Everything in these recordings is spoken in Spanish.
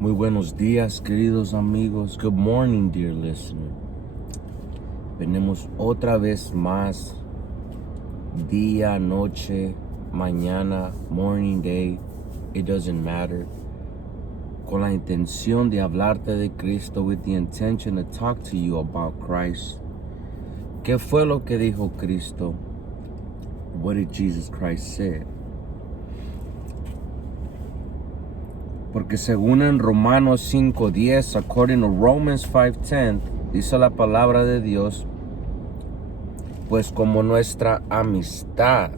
Muy buenos días, queridos amigos. Good morning, dear listener. Venimos otra vez más, día, noche, mañana, morning, day, it doesn't matter, con la intención de hablarte de Cristo, with the intention to talk to you about Christ. ¿Qué fue lo que dijo Cristo? What did Jesus Christ say? Porque según en Romanos 5:10, according to Romans 5:10, dice la palabra de Dios, pues como nuestra amistad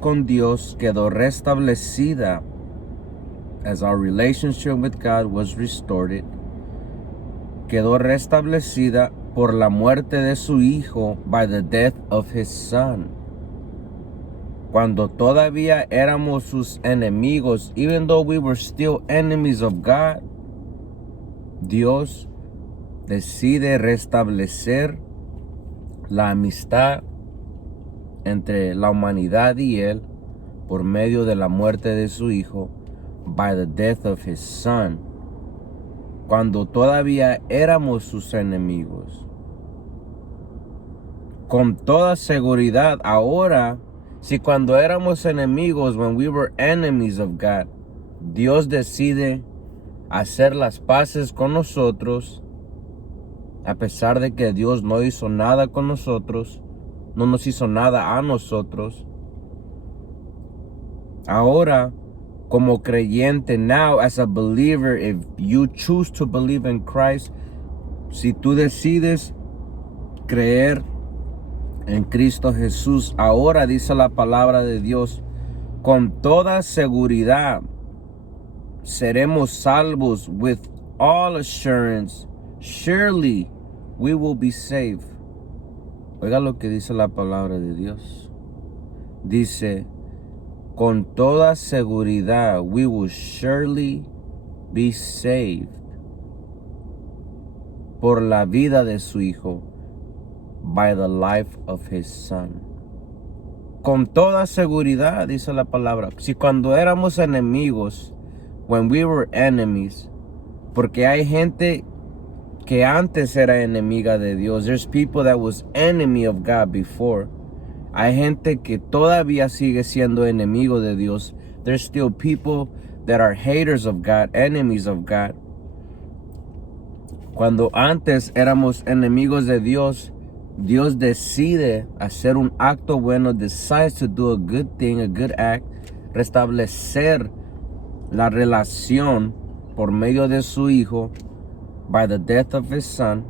con Dios quedó restablecida, as our relationship with God was restored, quedó restablecida por la muerte de su Hijo, by the death of his Son. Cuando todavía éramos sus enemigos, even though we were still enemies of God, Dios decide restablecer la amistad entre la humanidad y Él por medio de la muerte de su Hijo, by the death of his Son, cuando todavía éramos sus enemigos. Con toda seguridad, ahora, si cuando éramos enemigos, when we were enemies of God, Dios decide hacer las paces con nosotros, a pesar de que Dios no hizo nada con nosotros, no nos hizo nada a nosotros. Ahora, como creyente, now as a believer, if you choose to believe in Christ, si tú decides creer en Cristo Jesús, ahora dice la palabra de Dios, con toda seguridad seremos salvos, with all assurance, surely we will be saved. Oiga lo que dice la palabra de Dios. Dice, con toda seguridad, we will surely be saved por la vida de su Hijo, by the life of his Son. Con toda seguridad, dice la palabra. Si cuando éramos enemigos, when we were enemies, porque hay gente que antes era enemiga de Dios. There's people that was enemy of God before. Hay gente que todavía sigue siendo enemigo de Dios. There's still people that are haters of God, enemies of God. Cuando antes éramos enemigos de Dios, Dios decide hacer un acto bueno, decides to do a good thing, a good act, restablecer la relación por medio de su Hijo, by the death of his Son.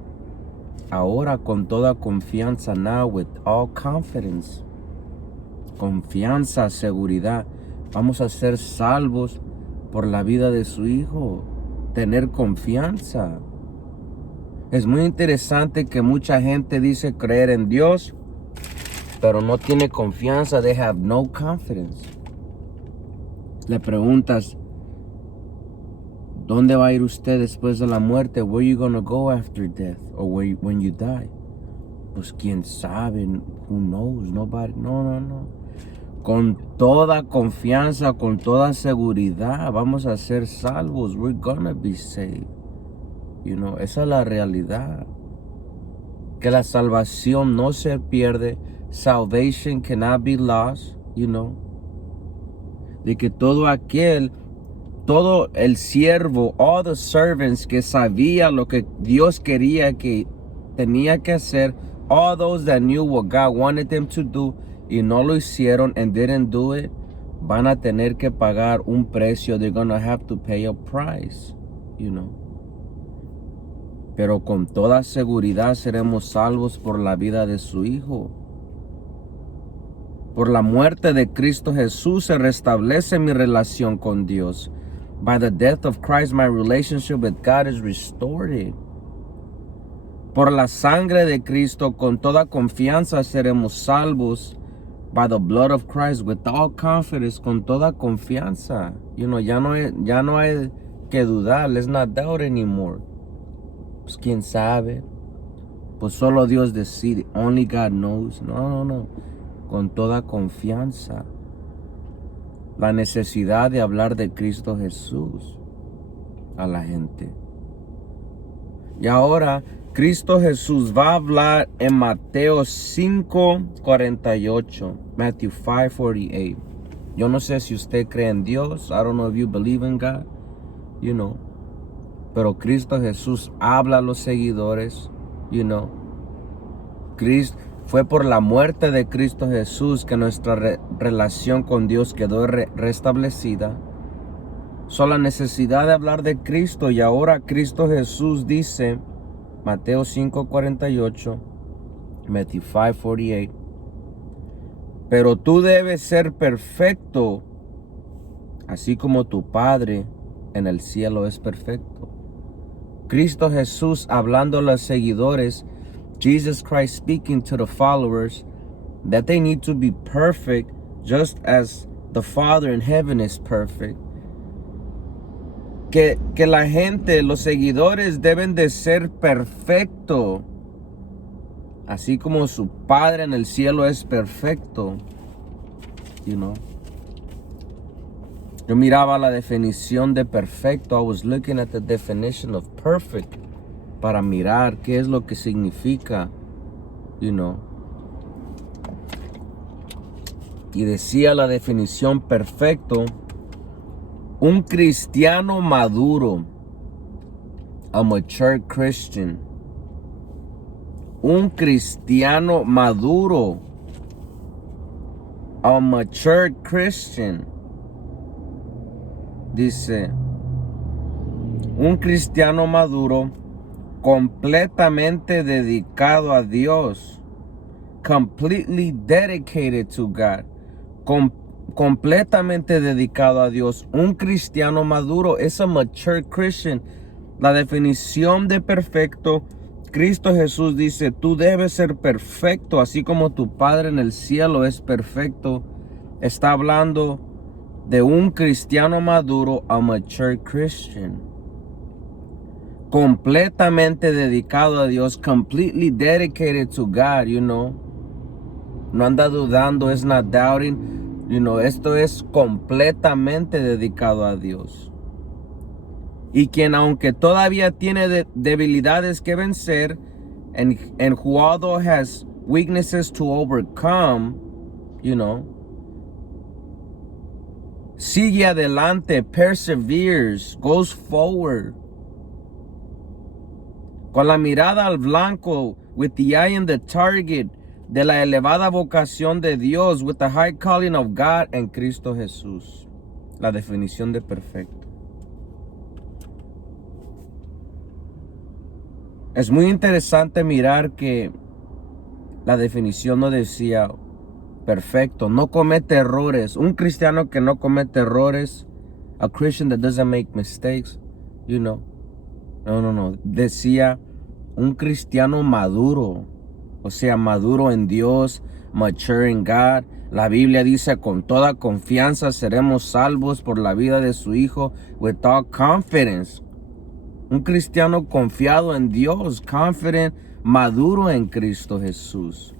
Ahora con toda confianza, now with all confidence, confianza, seguridad, vamos a ser salvos por la vida de su Hijo. Tener confianza. Es muy interesante que mucha gente dice creer en Dios, pero no tiene confianza. They have no confidence. Le preguntas, ¿dónde va a ir usted después de la muerte? Where are you going to go after death? Or when you die? Pues quién sabe. Who knows? Nobody. No. Con toda confianza, con toda seguridad, vamos a ser salvos. We're gonna be saved. Esa es la realidad. Que la salvación no se pierde. Salvation cannot be lost, De que todo el siervo, all the servants que sabía lo que Dios quería que tenía que hacer, all those that knew what God wanted them to do y no lo hicieron and didn't do it, van a tener que pagar un precio. They're gonna have to pay a price, Pero con toda seguridad seremos salvos por la vida de su Hijo. Por la muerte de Cristo Jesús se restablece mi relación con Dios. By the death of Christ, my relationship with God is restored. Por la sangre de Cristo, con toda confianza seremos salvos. By the blood of Christ, with all confidence, con toda confianza. Ya no hay que dudar. Let's not doubt anymore. Pues quién sabe. Pues solo Dios decide. Only God knows. No. Con toda confianza. la necesidad de hablar de Cristo Jesús a la gente. Y ahora Cristo Jesús va a hablar en Mateo 5:48. Matthew 5:48. Yo no sé si usted cree en Dios. I don't know if you believe in God. You know. Pero Cristo Jesús habla a los seguidores. You know. Fue por la muerte de Cristo Jesús que nuestra relación con Dios quedó restablecida. La necesidad de hablar de Cristo, y ahora Cristo Jesús dice, Mateo 5:48, Matthew 5:48, pero tú debes ser perfecto, así como tu Padre en el cielo es perfecto. Cristo Jesús hablando a los seguidores, Jesus Christ speaking to the followers, that they need to be perfect just as the Father in heaven is perfect. Que la gente, los seguidores deben de ser perfecto, así como su Padre en el cielo es perfecto. You know. Yo miraba la definición de perfecto. I was looking at the definition of perfect para mirar qué es lo que significa, you know. Y decía la definición perfecto, un cristiano maduro, a mature Christian. Un cristiano maduro, a mature Christian. Dice, un cristiano maduro completamente dedicado a Dios, completely dedicated to God, completamente dedicado a Dios. Un cristiano maduro es a mature Christian. La definición de perfecto, Cristo Jesús dice, tú debes ser perfecto, así como tu Padre en el cielo es perfecto. Está hablando de un cristiano maduro, a mature Christian. Completamente dedicado a Dios, completely dedicated to God, you know. No anda dudando, is not doubting, you know. Esto es completamente dedicado a Dios. Y quien, aunque todavía tiene debilidades que vencer, and who although has weaknesses to overcome, you know, sigue adelante, perseveres, goes forward. Con la mirada al blanco, with the eye on the target de la elevada vocación de Dios, with the high calling of God en Cristo Jesús. La definición de perfecto. Es muy interesante mirar que la definición no decía perfecto, no comete errores. Un cristiano que no comete errores, a Christian that doesn't make mistakes, you know. No. Decía un cristiano maduro, o sea, maduro en Dios, mature in God. La Biblia dice, con toda confianza seremos salvos por la vida de su Hijo, with all confidence. Un cristiano confiado en Dios, confident, maduro en Cristo Jesús.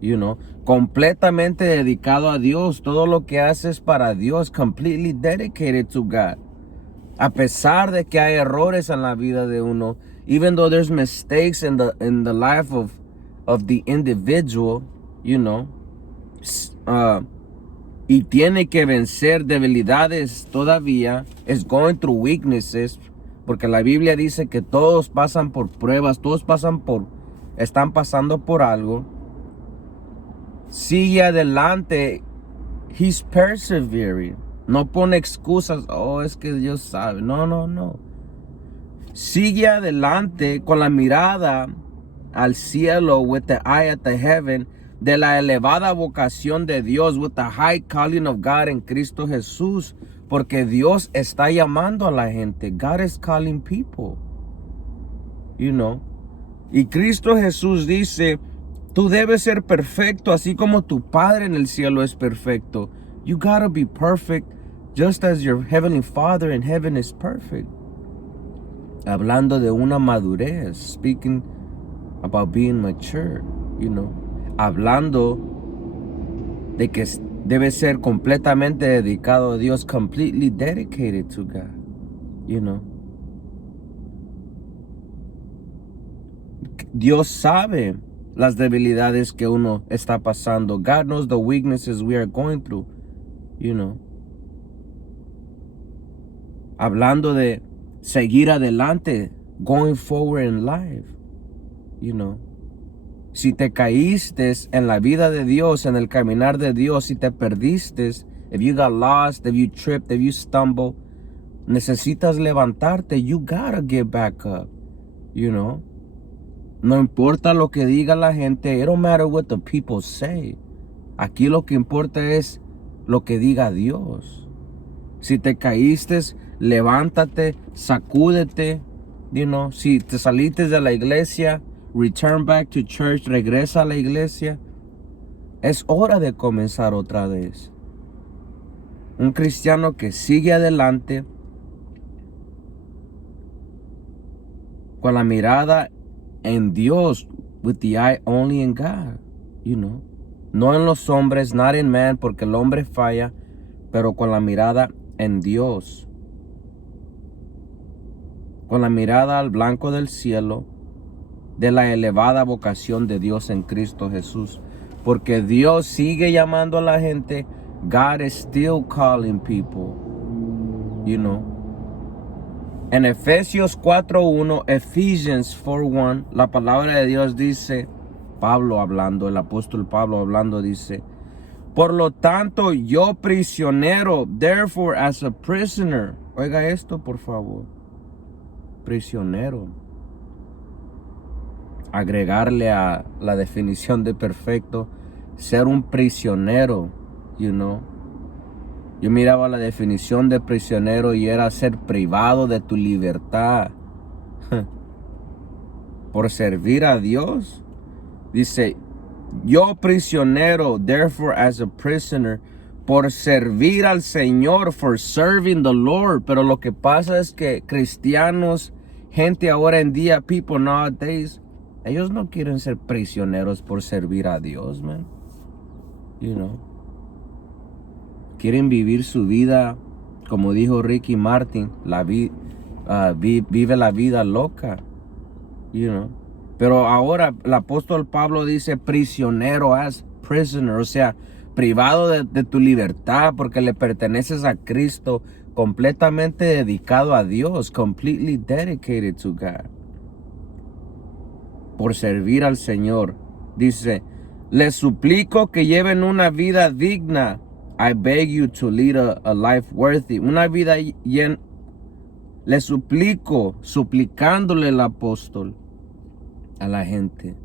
You know, completamente dedicado a Dios. Todo lo que hace es para Dios, completely dedicated to God. A pesar de que hay errores en la vida de uno, even though there's mistakes in the life of the individual, you know, y tiene que vencer debilidades todavía, is going through weaknesses, porque la Biblia dice que todos pasan por pruebas, todos están pasando por algo. Sigue adelante, he's persevering. No pone excusas, oh, es que Dios sabe. No. Sigue adelante con la mirada al cielo, with the eye at the heaven, de la elevada vocación de Dios, with the high calling of God en Cristo Jesús, porque Dios está llamando a la gente. God is calling people, you know. Y Cristo Jesús dice, tú debes ser perfecto, así como tu Padre en el cielo es perfecto. You gotta be perfect, just as your heavenly Father in heaven is perfect. Hablando de una madurez, speaking about being mature, you know. Hablando de que debe ser completamente dedicado a Dios, completely dedicated to God, you know. Dios sabe las debilidades que uno está pasando. God knows the weaknesses we are going through, you know. Hablando de seguir adelante, going forward in life, you know. Si te caíste en la vida de Dios, en el caminar de Dios, si te perdiste, if you got lost, if you tripped, if you stumbled, necesitas levantarte. You gotta get back up, you know. No importa lo que diga la gente. It don't matter what the people say. Aquí lo que importa es lo que diga Dios. Si te caíste, levántate, sacúdete, you know. Si te saliste de la iglesia, return back to church, regresa a la iglesia. Es hora de comenzar otra vez. Un cristiano que sigue adelante con la mirada en Dios, with the eye only in God, you know. No en los hombres, not in man, porque el hombre falla, pero con la mirada en Dios. Con la mirada al blanco del cielo, de la elevada vocación de Dios en Cristo Jesús. Porque Dios sigue llamando a la gente. God is still calling people, you know. En Efesios 4:1, Ephesians 4:1, la palabra de Dios dice, Pablo hablando, el apóstol Pablo hablando, dice, por lo tanto, yo prisionero, therefore as a prisoner. Oiga esto, por favor. Prisionero. Agregarle a la definición de perfecto, ser un prisionero, you know. Yo miraba la definición de prisionero y era ser privado de tu libertad por servir a Dios. Dice, yo prisionero, therefore as a prisoner, por servir al Señor, for serving the Lord. Pero lo que pasa es que cristianos, gente ahora en día, people nowadays, ellos no quieren ser prisioneros por servir a Dios, man. You know. Quieren vivir su vida, como dijo Ricky Martin, vive la vida loca, you know. Pero ahora el apóstol Pablo dice prisionero, as prisoner, o sea, privado de tu libertad porque le perteneces a Cristo, completamente dedicado a Dios, completely dedicated to God, por servir al Señor. Dice, les suplico que lleven una vida digna. I beg you to lead a life worthy. Una vida llena. Le suplico, suplicándole el apóstol a la gente.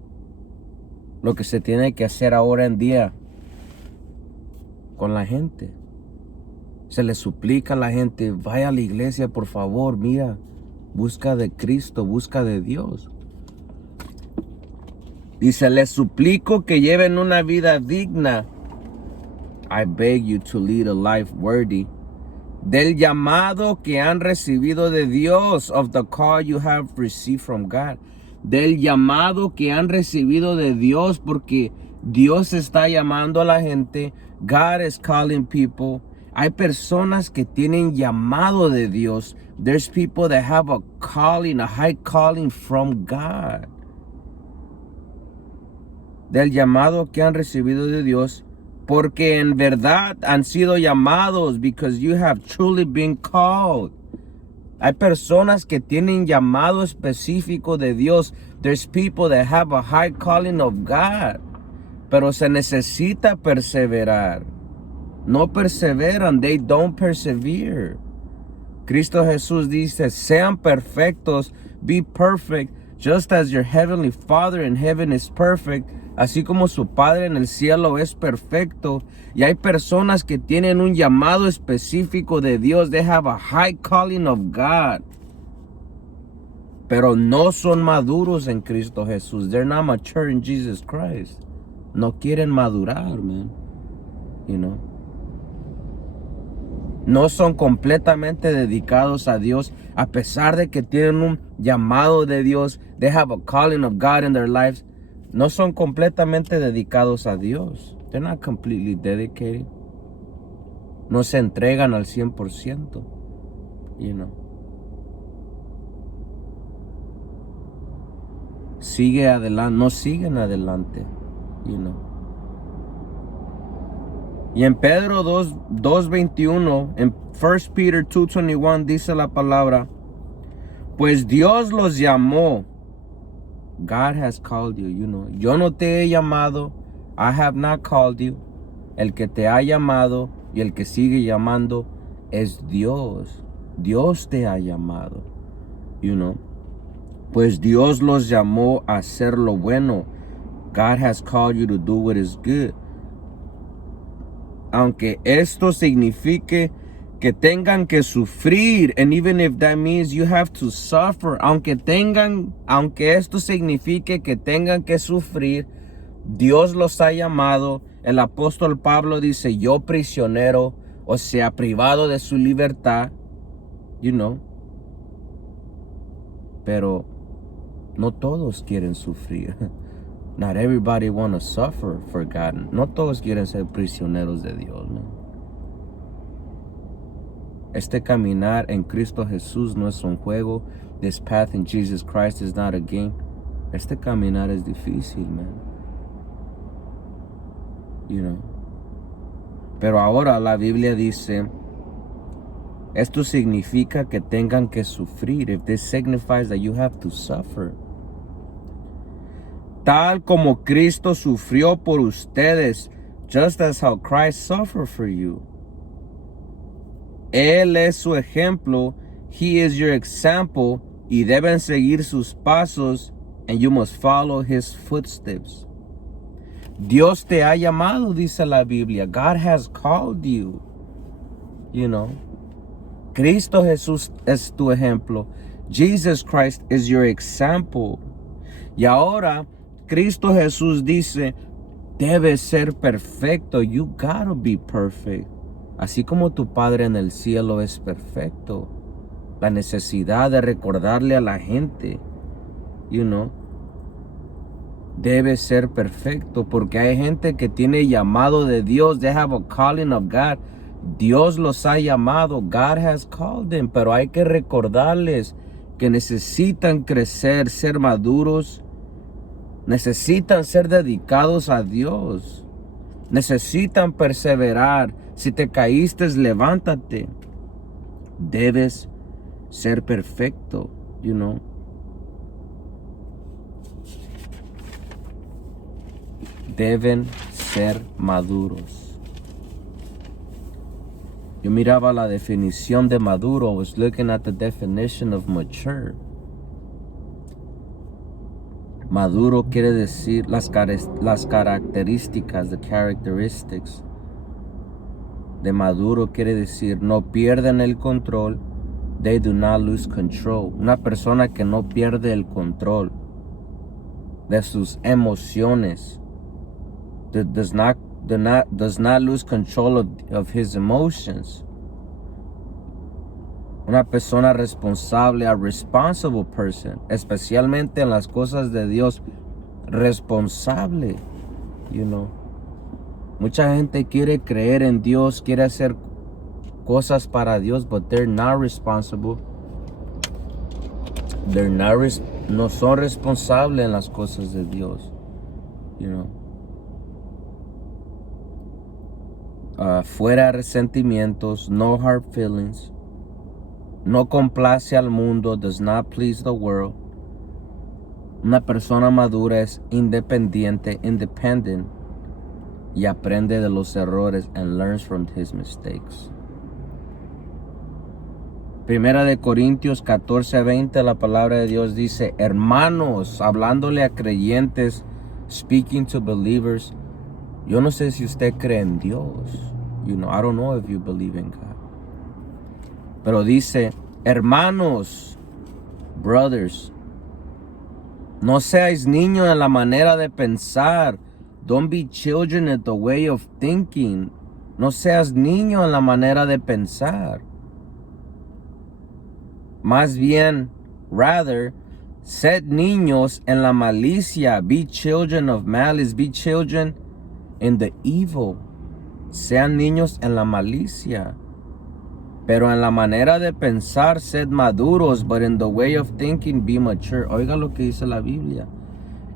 Lo que se tiene que hacer ahora en día con la gente. Se le suplica a la gente, vaya a la iglesia, por favor, mira, busca de Cristo, busca de Dios. Dice, les suplico que lleven una vida digna. I beg you to lead a life worthy del llamado que han recibido de Dios, of the call you have received from God. Del llamado que han recibido de Dios, porque Dios está llamando a la gente. God is calling people. Hay personas que tienen llamado de Dios. There's people that have a calling, a high calling from God. Del llamado que han recibido de Dios, porque en verdad han sido llamados, because you have truly been called. Hay personas que tienen llamado específico de Dios. There's people that have a high calling of God. Pero se necesita perseverar. No perseveran, they don't persevere. Cristo Jesús dice, sean perfectos, be perfect, just as your heavenly Father in heaven is perfect. Así como su Padre en el cielo es perfecto. Y hay personas que tienen un llamado específico de Dios. They have a high calling of God. Pero no son maduros en Cristo Jesús. They're not mature in Jesus Christ. No quieren madurar, man. You know. No son completamente dedicados a Dios. A pesar de que tienen un llamado de Dios. They have a calling of God in their lives. No son completamente dedicados a Dios. They're not completely dedicated. no se entregan al 100%, Sigue adelante, no siguen adelante, Y en Pedro 2:21, en 1 Peter 2:21 dice la palabra, pues Dios los llamó. God has called you, Yo no te he llamado. I have not called you. El que te ha llamado y el que sigue llamando es Dios. Dios te ha llamado, Pues Dios los llamó a hacer lo bueno. God has called you to do what is good. Aunque esto signifique que tengan que sufrir, and even if that means you have to suffer, aunque esto signifique que tengan que sufrir, Dios los ha llamado. El apóstol Pablo dice, yo prisionero, o sea, privado de su libertad, pero no todos quieren sufrir. Not everybody want to suffer for God. No todos quieren ser prisioneros de Dios, ¿no? Este caminar en Cristo Jesús no es un juego. This path in Jesus Christ is not a game. Este caminar es difícil, man. Pero ahora la Biblia dice, esto significa que tengan que sufrir. If this signifies that you have to suffer. Tal como Cristo sufrió por ustedes, just as how Christ suffered for you. Él es su ejemplo, he is your example, y deben seguir sus pasos, and you must follow his footsteps. Dios te ha llamado, dice la Biblia. God has called you. Cristo Jesús es tu ejemplo. Jesus Christ is your example. Y ahora, Cristo Jesús dice, debes ser perfecto. You gotta be perfect. Así como tu Padre en el cielo es perfecto. La necesidad de recordarle a la gente, debe ser perfecto, porque hay gente que tiene llamado de Dios. They have a calling of God. Dios los ha llamado. God has called them. Pero hay que recordarles que necesitan crecer, ser maduros. Necesitan ser dedicados a Dios. Necesitan perseverar. Si te caíste, levántate. Debes ser perfecto, Deben ser maduros. Yo miraba la definición de maduro. I was looking at the definition of mature. Maduro quiere decir las características, the characteristics. De maduro quiere decir no pierden el control. They do not lose control. Una persona que no pierde el control de sus emociones. Does not lose control of his emotions. Una persona responsable, a responsible person, especialmente en las cosas de Dios, responsable, Mucha gente quiere creer en Dios, quiere hacer cosas para Dios, but they're not responsible. No son responsables en las cosas de Dios, Fuera resentimientos, no hard feelings. No complace al mundo, does not please the world. Una persona madura es independiente, independent, y aprende de los errores and learns from his mistakes. Primera de Corintios 14:20, la palabra de Dios dice, hermanos, hablándole a creyentes, speaking to believers. Yo no sé si usted cree en Dios. I don't know if you believe in God. Pero dice, hermanos, brothers, no seáis niños en la manera de pensar. Don't be children in the way of thinking. No seas niño en la manera de pensar. Más bien, rather, sed niños en la malicia. Be children of malice. Be children in the evil. sean niños en la malicia. Pero en la manera de pensar, sed maduros, but in the way of thinking, be mature. Oiga lo que dice la Biblia.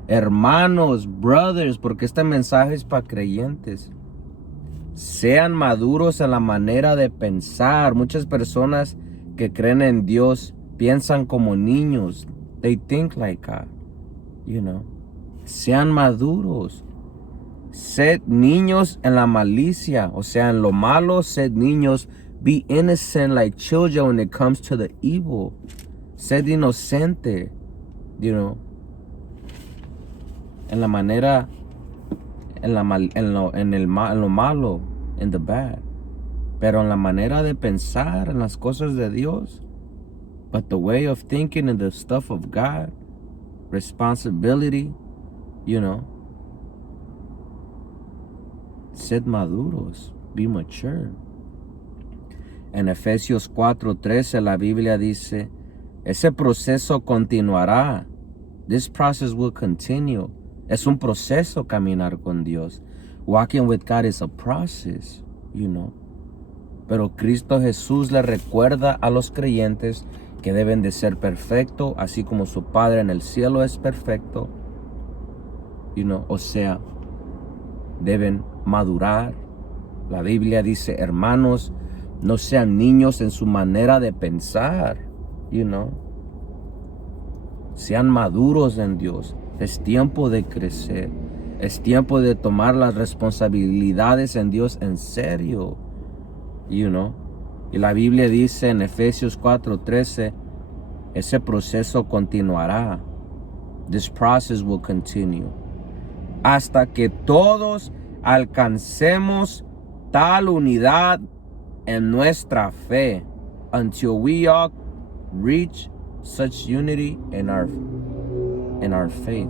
Hermanos, brothers, porque este mensaje es para creyentes. Sean maduros en la manera de pensar. Muchas personas que creen en Dios piensan como niños. They think like God, you know. Sean maduros. Sed niños en la malicia, o sea, en lo malo, sed niños. Be innocent like children when it comes to the evil. Sed inocente, you know. En la manera, en lo malo, in the bad. Pero en la manera de pensar en las cosas de Dios. But the way of thinking in the stuff of God, responsibility, you know. Sed maduros, be mature. En Efesios 4:13 la Biblia dice, ese proceso continuará. This process will continue. Es un proceso caminar con Dios. Walking with God is a process, you know. Pero Cristo Jesús le recuerda a los creyentes que deben de ser perfectos, así como su Padre en el cielo es perfecto, you know. O sea, deben madurar. La Biblia dice, hermanos, no sean niños en su manera de pensar, you know. Sean maduros en Dios. Es tiempo de crecer. Es tiempo de tomar las responsabilidades en Dios en serio, you know. Y la Biblia dice en Efesios 4:13, ese proceso continuará. This process will continue. Hasta que todos alcancemos tal unidad en nuestra fe, until we all reach such unity in our faith.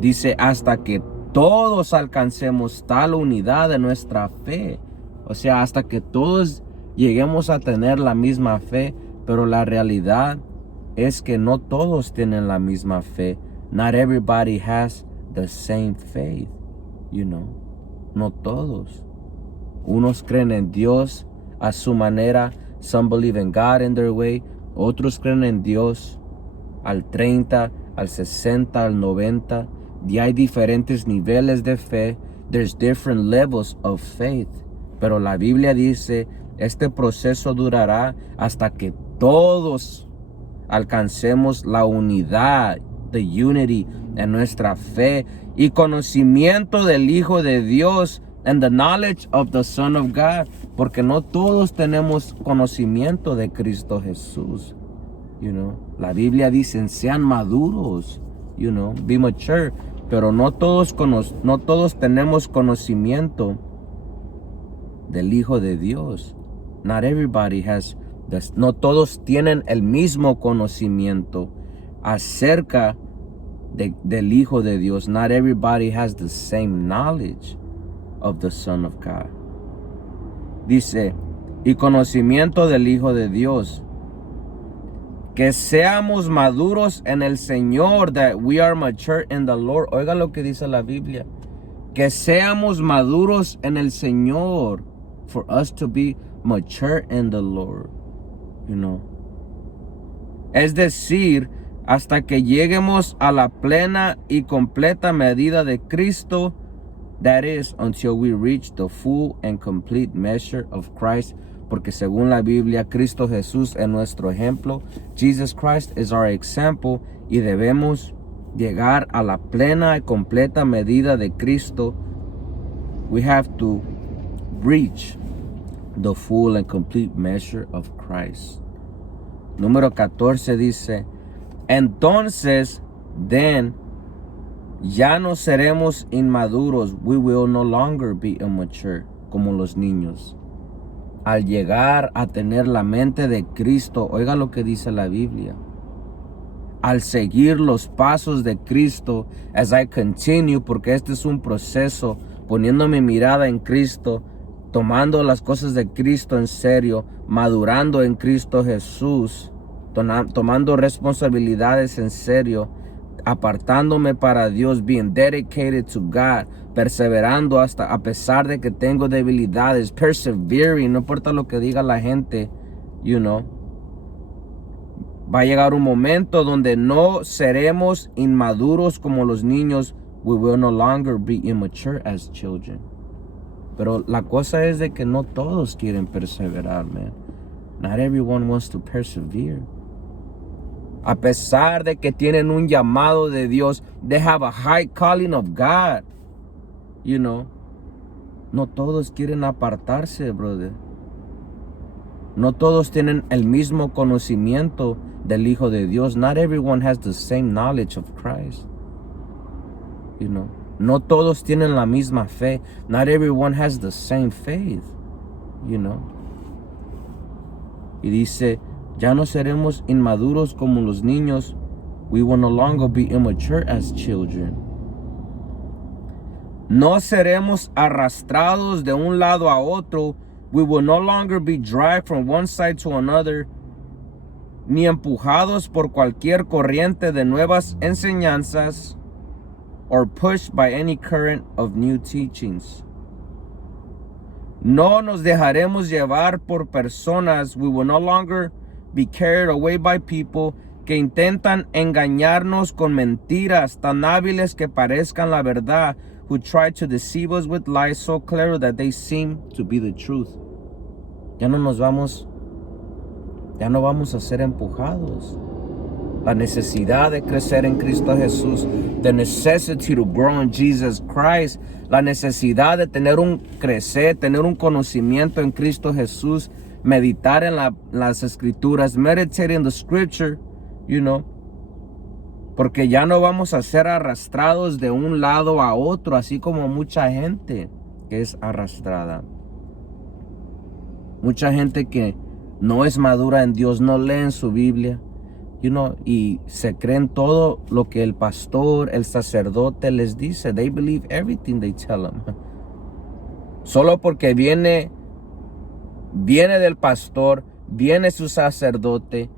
Dice, hasta que todos alcancemos tal unidad en nuestra fe. O sea, hasta que todos lleguemos a tener la misma fe. Pero la realidad es que no todos tienen la misma fe. Not everybody has the same faith, you know. No todos. Unos creen en Dios a su manera. Some believe in God in their way. Otros creen en Dios al 30, al 60, al 90. Y hay diferentes niveles de fe. There's different levels of faith. Pero la Biblia dice, este proceso durará hasta que todos alcancemos la unidad, the unity en nuestra fe y conocimiento del Hijo de Dios, and the knowledge of the Son of God. Porque no todos tenemos conocimiento de Cristo Jesús, you know. La Biblia dice, sean maduros, you know, be mature. Pero no todos tenemos conocimiento del Hijo de Dios. Not everybody has this. No todos tienen el mismo conocimiento acerca del Hijo de Dios. Not everybody has the same knowledge of the Son of God. Dice, y conocimiento del Hijo de Dios. Que seamos maduros en el Señor, that we are mature in the Lord. Oiga lo que dice la Biblia. Que seamos maduros en el Señor. For us to be mature in the Lord, you know. Es decir, hasta que lleguemos a la plena y completa medida de Cristo. That is, until we reach the full and complete measure of Christ. Porque según la Biblia, Cristo Jesús es nuestro ejemplo. Jesus Christ is our example. Y debemos llegar a la plena y completa medida de Cristo. We have to reach the full and complete measure of Christ. Número 14 dice, entonces, then, ya no seremos inmaduros. We will no longer be immature, como los niños. Al llegar a tener la mente de Cristo, oiga lo que dice la Biblia. Al seguir los pasos de Cristo, as I continue, porque este es un proceso, poniendo mi mirada en Cristo, tomando las cosas de Cristo en serio, madurando en Cristo Jesús, tomando responsabilidades en serio. apartándome para Dios, being dedicated to God, perseverando hasta a pesar de que tengo debilidades, persevering, no importa lo que diga la gente, Va a llegar un momento donde no seremos inmaduros como los niños. We will no longer be immature as children. Pero la cosa es de que no todos quieren perseverar, man. Not everyone wants to persevere. A pesar de que tienen un llamado de Dios, they have a high calling of God. No todos quieren apartarse, brother. No todos tienen el mismo conocimiento del Hijo de Dios. Not everyone has the same knowledge of Christ. No todos tienen la misma fe. Not everyone has the same faith. Y dice, ya no seremos inmaduros como los niños. We will no longer be immature as children. No seremos arrastrados de un lado a otro. We will no longer be dragged from one side to another, ni empujados por cualquier corriente de nuevas enseñanzas, or pushed by any current of new teachings. No nos dejaremos llevar por personas. We will no longer be carried away by people que intentan engañarnos con mentiras tan hábiles que parezcan la verdad, who try to deceive us with lies so clear that they seem to be the truth. Ya no vamos a ser empujados. La necesidad de crecer en Cristo Jesús, the necessity to grow in Jesus Christ, la necesidad de tener un conocimiento en Cristo Jesús, meditar en las escrituras, meditate in the scripture, porque ya no vamos a ser arrastrados de un lado a otro, así como mucha gente que es arrastrada. Mucha gente que no es madura en Dios, no leen su Biblia, y se creen todo lo que el pastor, el sacerdote les dice. They believe everything they tell them. Solo porque viene del pastor, viene su sacerdote,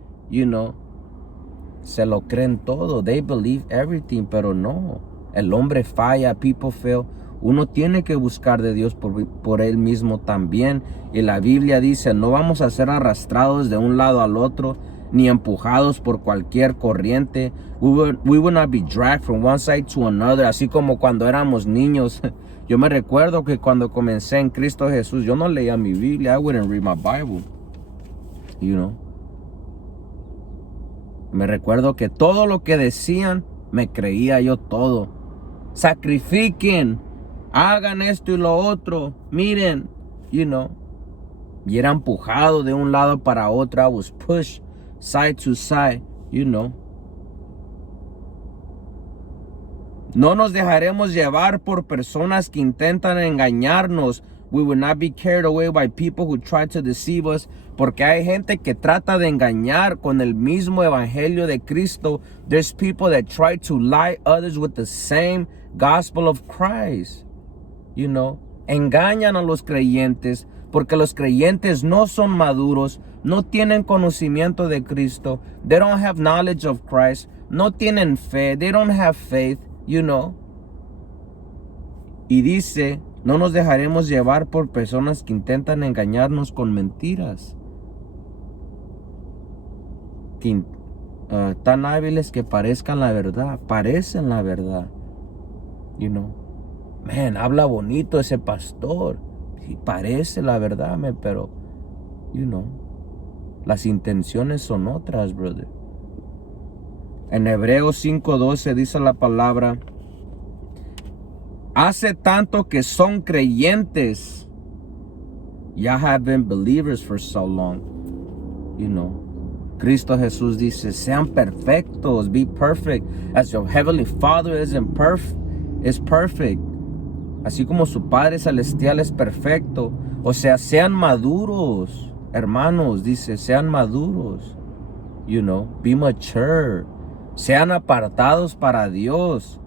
se lo creen todo. They believe everything, pero no. El hombre falla, people fail. Uno tiene que buscar de Dios por él mismo también. Y la Biblia dice, no vamos a ser arrastrados de un lado al otro, ni empujados por cualquier corriente. We will not be dragged from one side to another. Así como cuando éramos niños. Yo me recuerdo que cuando comencé en Cristo Jesús, yo no leía mi Biblia. I wouldn't read my Bible. Me recuerdo que todo lo que decían, me creía yo todo. Sacrifiquen, hagan esto y lo otro, miren, y era empujado de un lado para otro. I was pushed side to side, No nos dejaremos llevar por personas que intentan engañarnos. We will not be carried away by people who try to deceive us. Porque hay gente que trata de engañar con el mismo evangelio de Cristo. There's people that try to lie others with the same gospel of Christ. Engañan a los creyentes porque los creyentes no son maduros, no tienen conocimiento de Cristo. They don't have knowledge of Christ. No tienen fe. They don't have faith, Y dice, no nos dejaremos llevar por personas que intentan engañarnos con mentiras. Tan hábiles que parezcan la verdad, parecen la verdad. Man, habla bonito ese pastor. Sí, parece la verdad, pero, las intenciones son otras, brother. En Hebreos 5:12 dice la palabra, hace tanto que son creyentes, ya have been believers for so long, Cristo Jesús dice, sean perfectos, be perfect, as your heavenly Father is perfect. Así como su Padre Celestial es perfecto. O sea, sean maduros, hermanos, dice, sean maduros. Be mature. Sean apartados para Dios.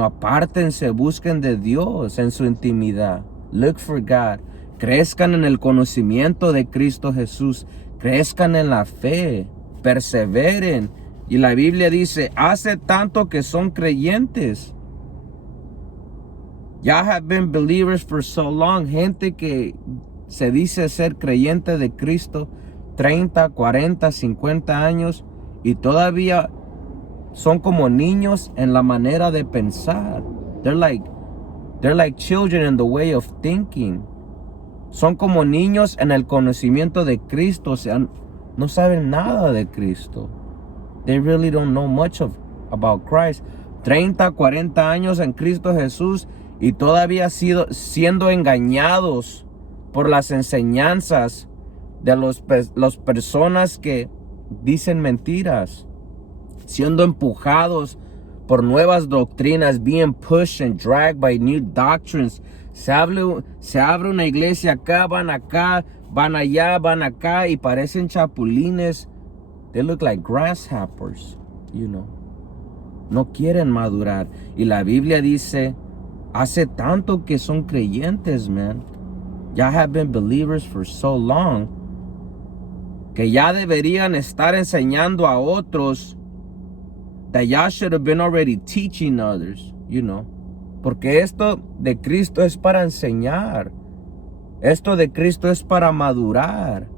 Apártense, busquen de Dios en su intimidad. Look for God. Crezcan en el conocimiento de Cristo Jesús. Crezcan en la fe. Perseveren. Y la Biblia dice, hace tanto que son creyentes. Y'all have been believers for so long. Gente que se dice ser creyente de Cristo 30, 40, 50 años y todavía son como niños en la manera de pensar. They're like children in the way of thinking. Son como niños en el conocimiento de Cristo. O sea, no saben nada de Cristo. They really don't know much about Christ. 30, 40 años en Cristo Jesús y todavía siendo engañados por las enseñanzas de las personas que dicen mentiras, siendo empujados por nuevas doctrinas, being pushed and dragged by new doctrines. Se abre una iglesia acá, van allá, van acá y parecen chapulines. They look like grasshoppers, you know. No quieren madurar. Y la Biblia dice, hace tanto que son creyentes, man. Ya have been believers for so long, que ya deberían estar enseñando a otros, that y'all should have been already teaching others, you know. Porque esto de Cristo es para enseñar. Esto de Cristo es para madurar,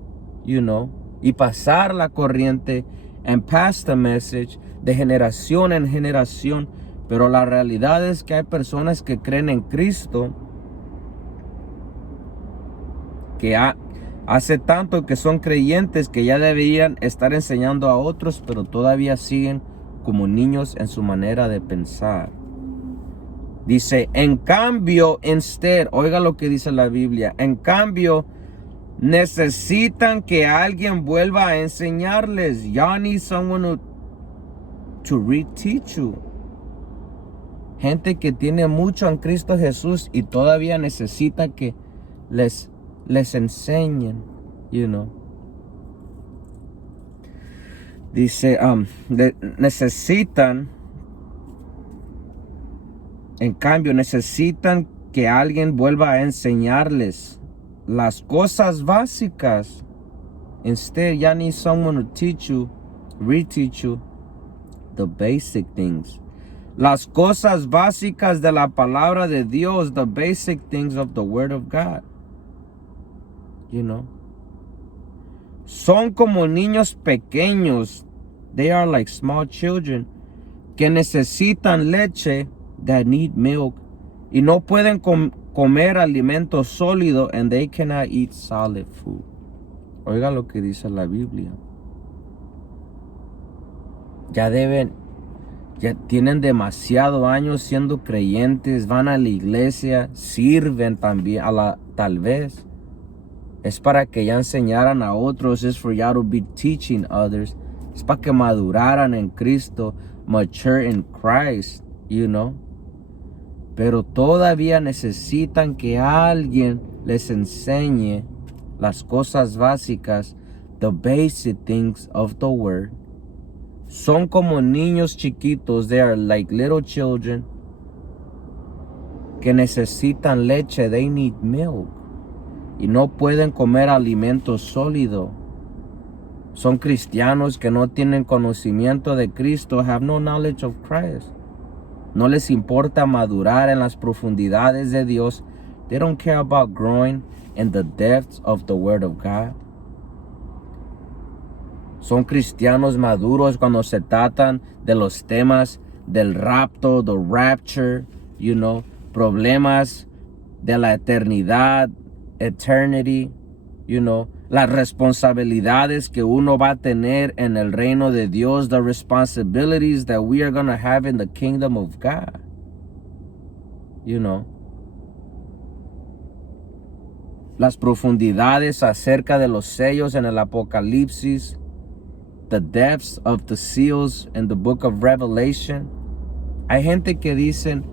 you know. Y pasar la corriente and pass the message de generación en generación. Pero la realidad es que hay personas que creen en Cristo que hace tanto que son creyentes que ya deberían estar enseñando a otros, pero todavía siguen como niños en su manera de pensar. Dice, en cambio, instead, oiga lo que dice la Biblia, en cambio, necesitan que alguien vuelva a enseñarles. Y'all need someone to reteach you. Gente que tiene mucho en Cristo Jesús y todavía necesita que les enseñen, you know. Dice, necesitan, en cambio, necesitan que alguien vuelva a enseñarles las cosas básicas. Instead, you need someone to teach you, reteach you the basic things. Las cosas básicas de la palabra de Dios, the basic things of the Word of God. You know. Son como niños pequeños. They are like small children que necesitan leche, that need milk, y no pueden comer alimento sólido, and they cannot eat solid food. Oiga lo que dice la Biblia. Ya tienen demasiado años siendo creyentes, van a la iglesia, sirven también, tal vez. Es para que ya enseñaran a otros, es for y'all to be teaching others. Es para que maduraran en Cristo, mature in Christ, you know. Pero todavía necesitan que alguien les enseñe las cosas básicas, the basic things of the Word. Son como niños chiquitos, they are like little children que necesitan leche, they need milk. Y no pueden comer alimento sólido. Son cristianos que no tienen conocimiento de Cristo, have no knowledge of Christ. No les importa madurar en las profundidades de Dios. They don't care about growing in the depths of the Word of God. Son cristianos maduros cuando se tratan de los temas del rapto, the rapture, you know, problemas de la eternidad, eternity, you know, las responsabilidades que uno va a tener en el reino de Dios, the responsibilities that we are going to have in the kingdom of God, you know. Las profundidades acerca de los sellos en el Apocalipsis, the depths of the seals in the book of Revelation. Hay gente que dicen,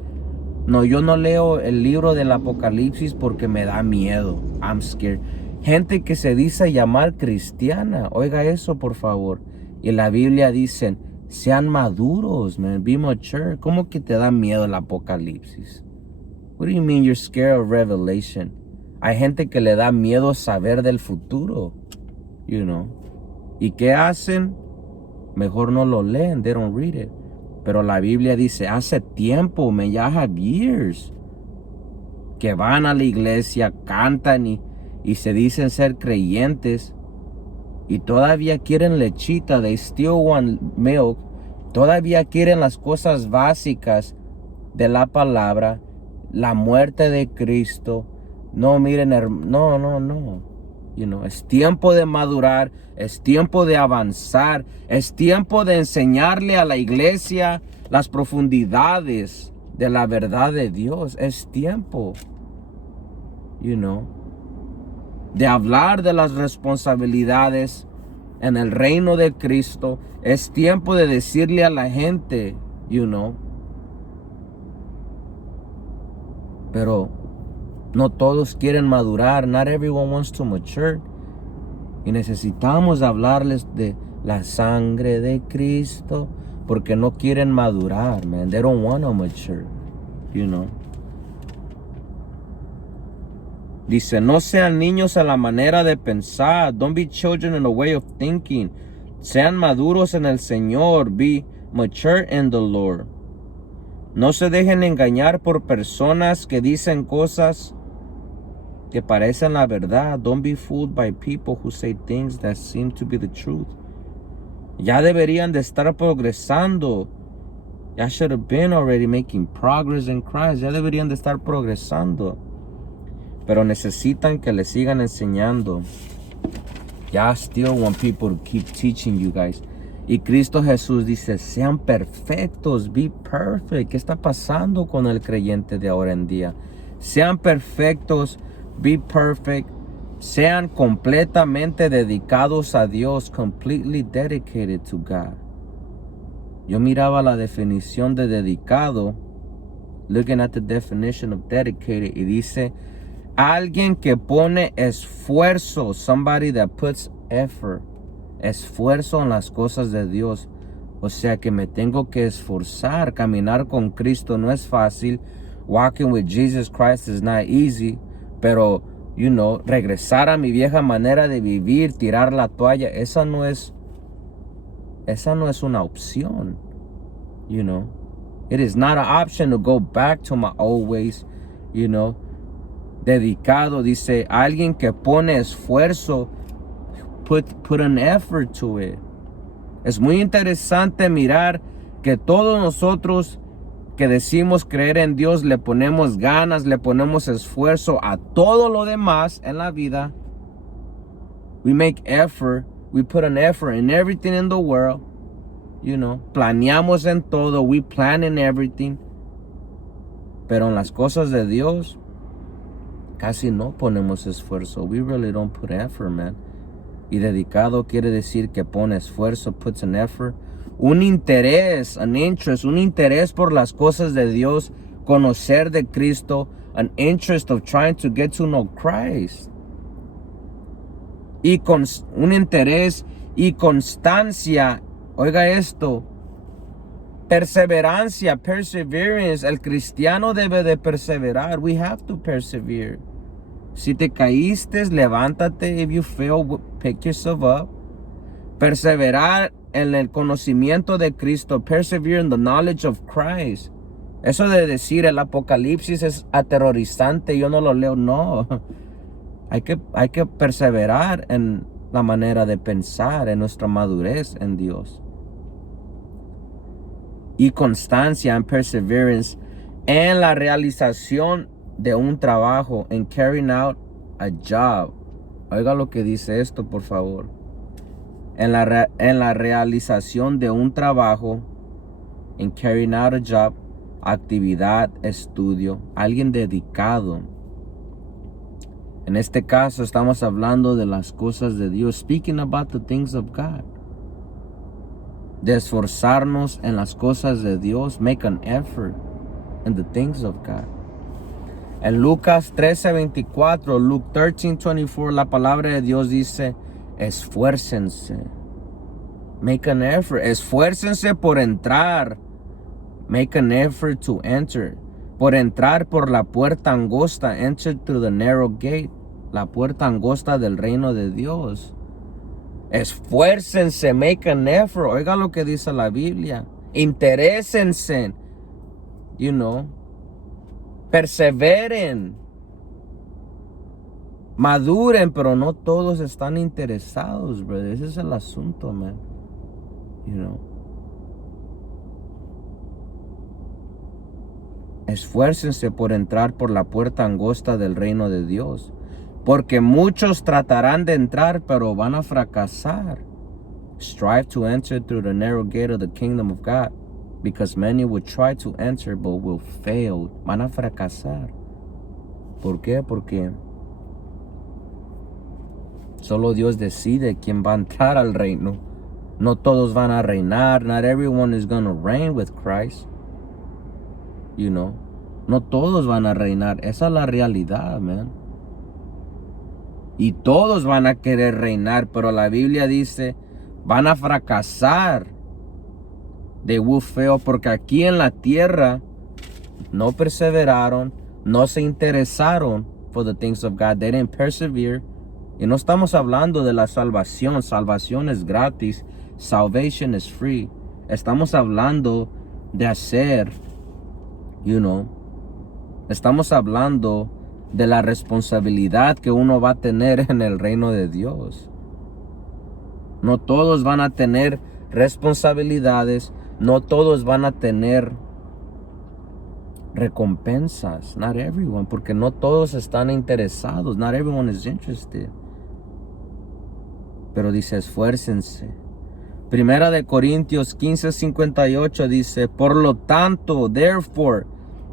no, yo no leo el libro del Apocalipsis porque me da miedo. I'm scared. Gente que se dice llamar cristiana. Oiga eso, por favor. Y en la Biblia dicen, sean maduros, man. Be mature. ¿Cómo que te da miedo el Apocalipsis? What do you mean you're scared of Revelation? Hay gente que le da miedo saber del futuro. You know. ¿Y qué hacen? mejor no lo leen. They don't read it. Pero la Biblia dice, hace tiempo, ya have years, que van a la iglesia, cantan y se dicen ser creyentes y todavía quieren lechita. They still want milk. Todavía quieren las cosas básicas de la palabra, la muerte de Cristo. No, miren, no. Es tiempo de madurar, es tiempo de avanzar, es tiempo de enseñarle a la iglesia las profundidades de la verdad de Dios. Es tiempo, de hablar de las responsabilidades en el reino de Cristo. Es tiempo de decirle a la gente, pero no todos quieren madurar. Not everyone wants to mature. Y necesitamos hablarles de la sangre de Cristo porque no quieren madurar, man. They don't want to mature, Dice, no sean niños a la manera de pensar. Don't be children in the way of thinking. Sean maduros en el Señor. Be mature in the Lord. No se dejen engañar por personas que dicen cosas que parecen la verdad. Don't be fooled by people who say things that seem to be the truth. Ya deberían de estar progresando. Ya should have been already making progress in Christ. Ya deberían de estar progresando. Pero necesitan que les sigan enseñando. Ya still want people to keep teaching you guys. Y Cristo Jesús dice, sean perfectos, be perfect. ¿Qué está pasando con el creyente de ahora en día? Sean perfectos, be perfect. Sean completamente dedicados a Dios, completely dedicated to God. Yo miraba la definición de dedicado, looking at the definition of dedicated, y dice, alguien que pone esfuerzo, somebody that puts effort, esfuerzo en las cosas de Dios. O sea que me tengo que esforzar. Caminar con Cristo no es fácil. Walking with Jesus Christ is not easy. Pero, regresar a mi vieja manera de vivir, tirar la toalla, esa no es una opción. It is not an option to go back to my old ways, Dedicado, dice, alguien que pone esfuerzo, put an effort to it. Es muy interesante mirar que todos nosotros que decimos creer en Dios le ponemos ganas, le ponemos esfuerzo a todo lo demás en la vida. We make effort, we put an effort in everything in the world. Planeamos en todo, we plan in everything. Pero en las cosas de Dios casi no ponemos esfuerzo. We really don't put effort, man. Y dedicado quiere decir que pone esfuerzo, puts an effort. Un interés, an interest, un interés por las cosas de Dios, conocer de Cristo, an interest of trying to get to know Christ. Y con un interés y constancia, oiga esto, perseverancia, perseverance. El cristiano debe de perseverar. We have to persevere. Si te caíste, levántate. If you fail, pick yourself up. Perseverar en el conocimiento de Cristo. Persevere in the knowledge of Christ. Eso de decir el Apocalipsis es aterrorizante, yo no lo leo, no. Hay que perseverar en la manera de pensar, en nuestra madurez en Dios. Y constancia, and perseverance, en la realización de un trabajo, en carrying out a job. Oiga lo que dice esto, por favor. En la realización de un trabajo, en carrying out a job, actividad, estudio, alguien dedicado. En este caso estamos hablando de las cosas de Dios, speaking about the things of God. De esforzarnos en las cosas de Dios, make an effort in the things of God. En Lucas 13:24, Luke 13:24, la palabra de Dios dice, esfuércense. Make an effort. Esfuércense por entrar. Make an effort to enter. Por entrar por la puerta angosta. Enter through the narrow gate. La puerta angosta del reino de Dios. Esfuércense, make an effort. Oiga lo que dice la Biblia. Interésense, perseveren, maduren, pero no todos están interesados, brother. Ese es el asunto, man. Esfuércense por entrar por la puerta angosta del reino de Dios, porque muchos tratarán de entrar, pero van a fracasar. Strive to enter through the narrow gate of the kingdom of God, because many will try to enter, but will fail. Van a fracasar. ¿Por qué? Porque solo Dios decide quién va a entrar al reino. No todos van a reinar. Not everyone is going to reign with Christ. No todos van a reinar. Esa es la realidad, man. Y todos van a querer reinar, pero la Biblia dice, van a fracasar. They will fail, porque aquí en la tierra no perseveraron, no se interesaron for the things of God. They didn't persevere. Y no estamos hablando de la salvación. Salvación es gratis. Salvation is free. Estamos hablando de hacer, estamos hablando de la responsabilidad que uno va a tener en el reino de Dios. No todos van a tener responsabilidades. No todos van a tener recompensas. Not everyone, porque no todos están interesados. Not everyone is interested. Pero dice, esfuércense. Primera de Corintios 15:58 dice, por lo tanto, therefore,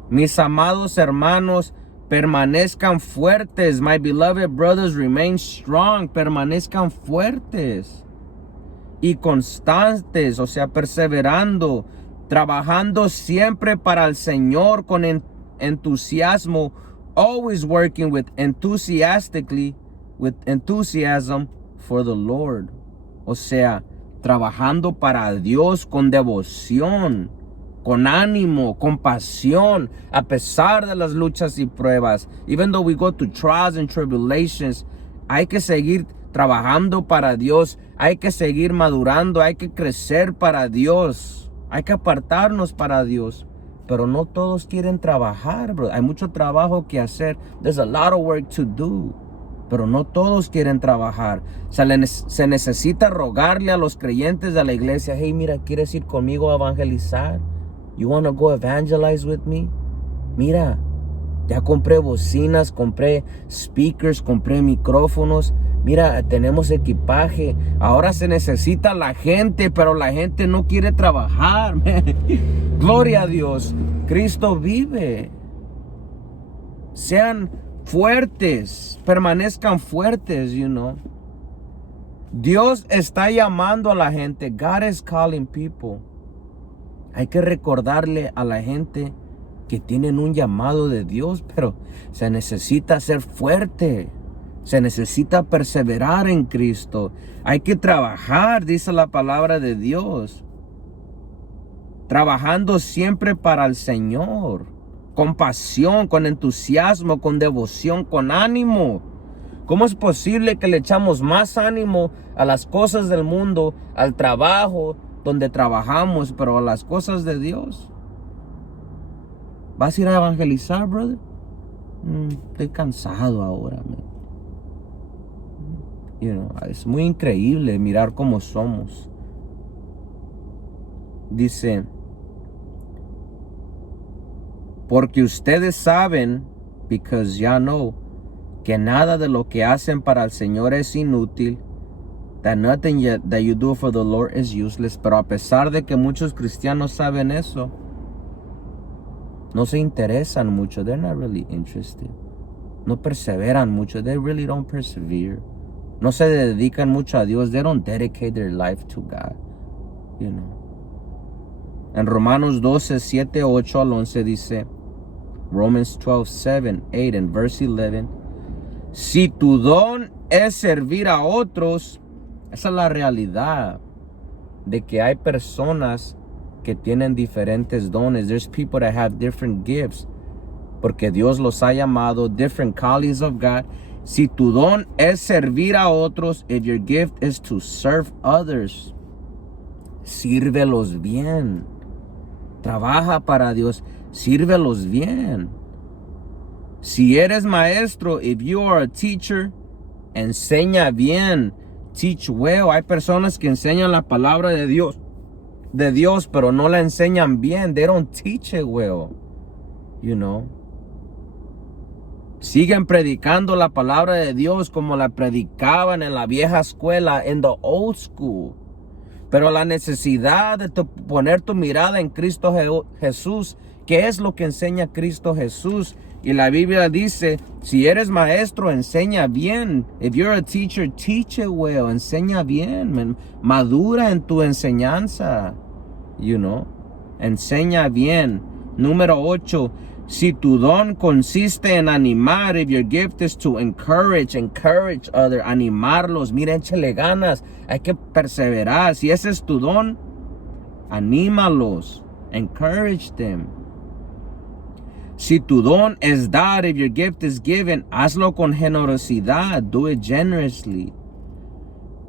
mis amados hermanos, permanezcan fuertes. My beloved brothers, remain strong. Permanezcan fuertes y constantes, o sea, perseverando, trabajando siempre para el Señor con entusiasmo, always working with enthusiasm for the Lord. O sea, trabajando para Dios con devoción, con ánimo, con pasión, a pesar de las luchas y pruebas. Even though we go through trials and tribulations, hay que seguir trabajando para Dios, hay que seguir madurando, hay que crecer para Dios, hay que apartarnos para Dios. Pero no todos quieren trabajar, bro. Hay mucho trabajo que hacer. There's a lot of work to do. Pero no todos quieren trabajar. Se necesita rogarle a los creyentes de la iglesia, hey, mira, ¿quieres ir conmigo a evangelizar? You want to go evangelize with me? Mira, ya compré bocinas, compré speakers, compré micrófonos. Mira, tenemos equipaje. Ahora se necesita la gente, pero la gente no quiere trabajar. Gloria a Dios. Cristo vive. Sean fuertes, permanezcan fuertes, Dios está llamando a la gente. God is calling people. Hay que recordarle a la gente que tienen un llamado de Dios, pero se necesita ser fuerte. Se necesita perseverar en Cristo. Hay que trabajar, dice la palabra de Dios. Trabajando siempre para el Señor. Con pasión, con entusiasmo, con devoción, con ánimo. ¿Cómo es posible que le echamos más ánimo a las cosas del mundo, al trabajo donde trabajamos, pero a las cosas de Dios? ¿Vas a ir a evangelizar, brother? Estoy cansado ahora, man. Es muy increíble mirar cómo somos. Dice, porque ustedes saben, because ya know, que nada de lo que hacen para el Señor es inútil, that nothing that you do for the Lord is useless. Pero a pesar de que muchos cristianos saben eso, no se interesan mucho. They're not really interested. No perseveran mucho. They really don't persevere. No se dedican mucho a Dios. They don't dedicate their life to God. En Romanos 12, 7, 8 al 11 dice, Romans 12, 7, 8 and verse 11, si tu don es servir a otros, esa es la realidad de que hay personas que tienen diferentes dones. There's people that have different gifts porque Dios los ha llamado, different callings of God. Si tu don es servir a otros, if your gift is to serve others, sírvelos bien. Trabaja para Dios, sírvelos bien. Si eres maestro, if you are a teacher, enseña bien. Teach well. Hay personas que enseñan la palabra de Dios, pero no la enseñan bien. They don't teach it well. You know. Siguen predicando la palabra de Dios como la predicaban en la vieja escuela, en the old school. Pero la necesidad de poner tu mirada en Cristo Jesús, ¿qué es lo que enseña Cristo Jesús? Y la Biblia dice, si eres maestro, enseña bien. If you're a teacher, teach it well. Enseña bien, man. Madura en tu enseñanza. You know. Enseña bien. Número 8. Si tu don consiste en animar, if your gift is to encourage others, animarlos, mira, échale ganas, hay que perseverar. Si ese es tu don, anímalos, encourage them. Si tu don es dar, if your gift is given, hazlo con generosidad, do it generously.